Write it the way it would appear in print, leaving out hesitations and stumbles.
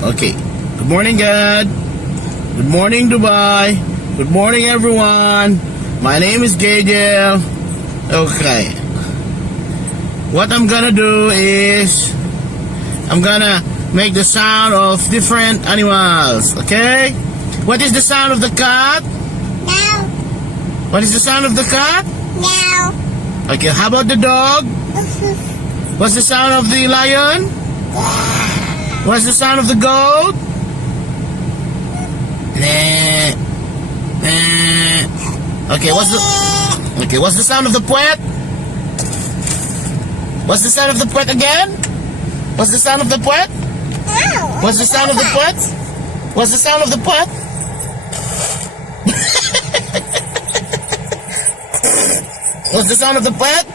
Okay. Good morning, God. Good morning, Dubai. Good morning, everyone. My name is Gabriel. Okay. What I'm gonna do is I'm gonna make the sound of different animals. Okay? What is the sound of the cat? Meow. What is the sound of the cat? Meow. Okay, how about the dog? What's the sound of the lion? What's the sound of the goat? Nah. Nah. Okay, what's the sound of the puet? What's the sound of the puet again? What's the sound of the puet? Meow. What's the sound of the puet? What's the sound of the puet? What's the sound of the puet?